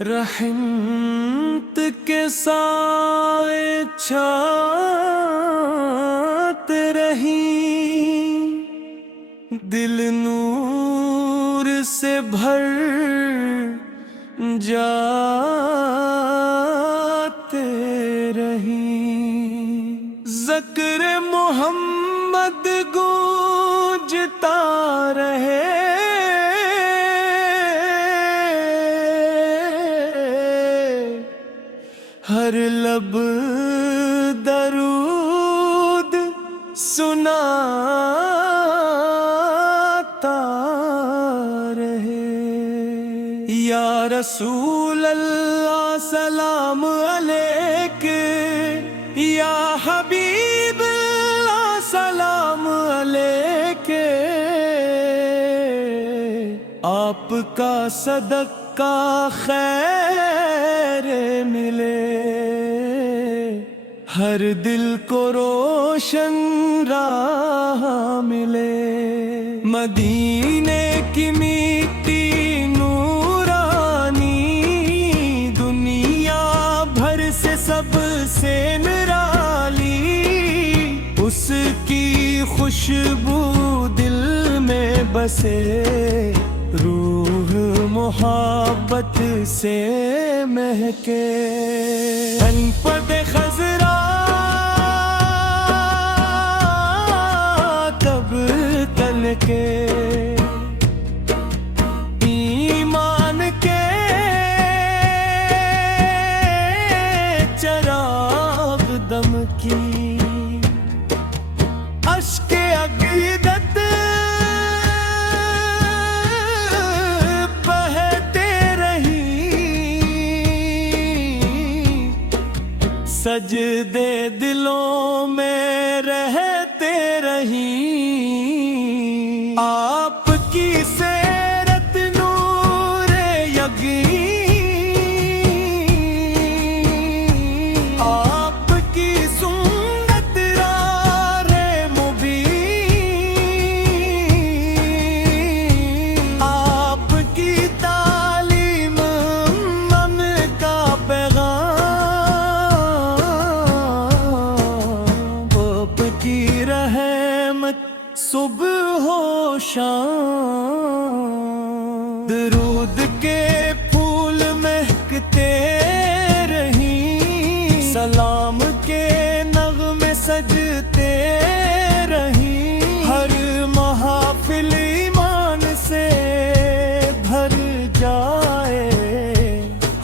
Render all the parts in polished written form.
رحمت کے سائے چھاتے رہی، دل نور سے بھر جاتے رہی، ذکر محمد گونجتا رہے، ہر لب درود سناتا رہے۔ یا رسول اللہ سلام علیک، یا حبیب اللہ سلام علیک، آپ کا صدقہ خیر ملے، ہر دل کو روشن راہ ملے۔ مدینے کی مٹی نورانی، دنیا بھر سے سب سے نرالی، اس کی خوشبو دل میں بسے، روح محبت سے مہکے۔ انپد خضرا تب تل کے، ایمان کے چراغ دم کی، اشک عقیدت سجدے دلوں میں رہتے رہی، آپ کی سیرت نور یقین، آپ کی سنت راہ مبین، آپ کی تعلیم من کا پیغام، صبح و شام، درود کے پھول مہکتے رہیں، سلام کے نغمے سجتے رہیں، ہر محافل ایمان سے بھر جائے،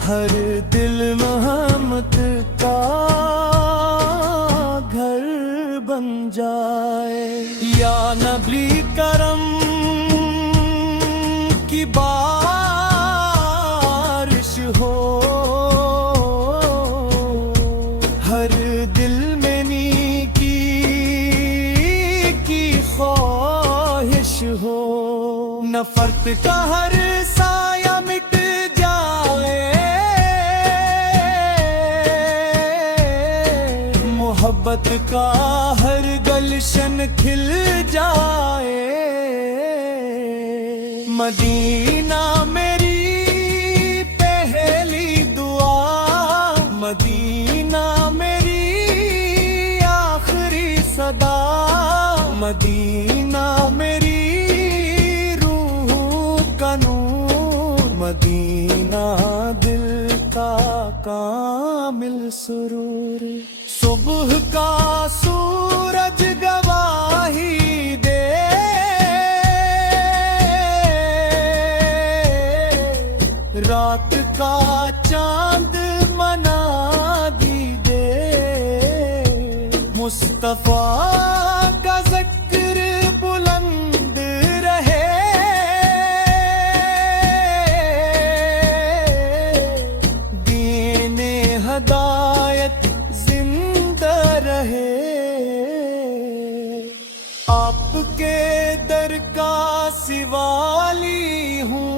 ہر دل محمد کا گھر بن جائے۔ یا نبی کرم کی بارش ہو، ہر دل میں نیکی کی خواہش ہو، نفرت کا ہر سایہ مٹ جائے، محبت کا ہر گلشن کھل جائے۔ مدینہ میری پہلی دعا، مدینہ میری آخری صدا، مدینہ میری روح کا نور، مدینہ دل کا کامل سرور۔ صبح کا سورج گواہی دے، رات کا چاند منادی دے، مصطفیٰ کا ذکر بلند رہے، دین ہدایت زندہ رہے، آپ کے در کا سوالی ہوں،